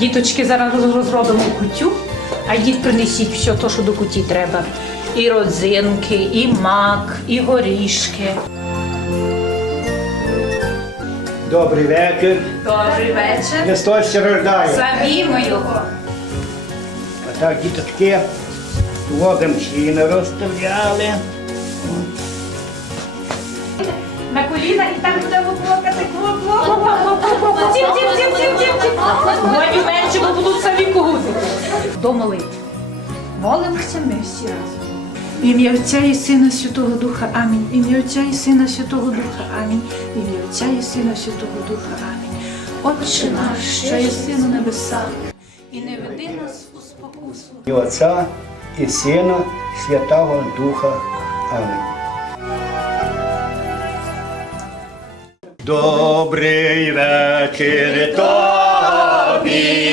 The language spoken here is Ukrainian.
Діточки зараз роз- розробимо кутю, а дід принесіть все те, що до куті треба. І родзинки, і мак, і горішки. Добрий вечір. Добрий вечір. Христос ще рождає. Славімо його. А так, діточки, водом сіно розставляли. На коліна і так будемо плакати. Годі менше, бо будуть самі когути. До молитви. Молимося ми всі разом. Ім'я Отця і Сина Святого Духа. Амінь. В ім'я Отця і Сина Святого Духа. Амінь. В ім'я Отця і Сина Святого Духа. Амінь. Отче наш, що єси на небесах, і не веди нас у спокусу. І Отця, і Сина, Святого Духа. Амінь. Добрий вечір, be.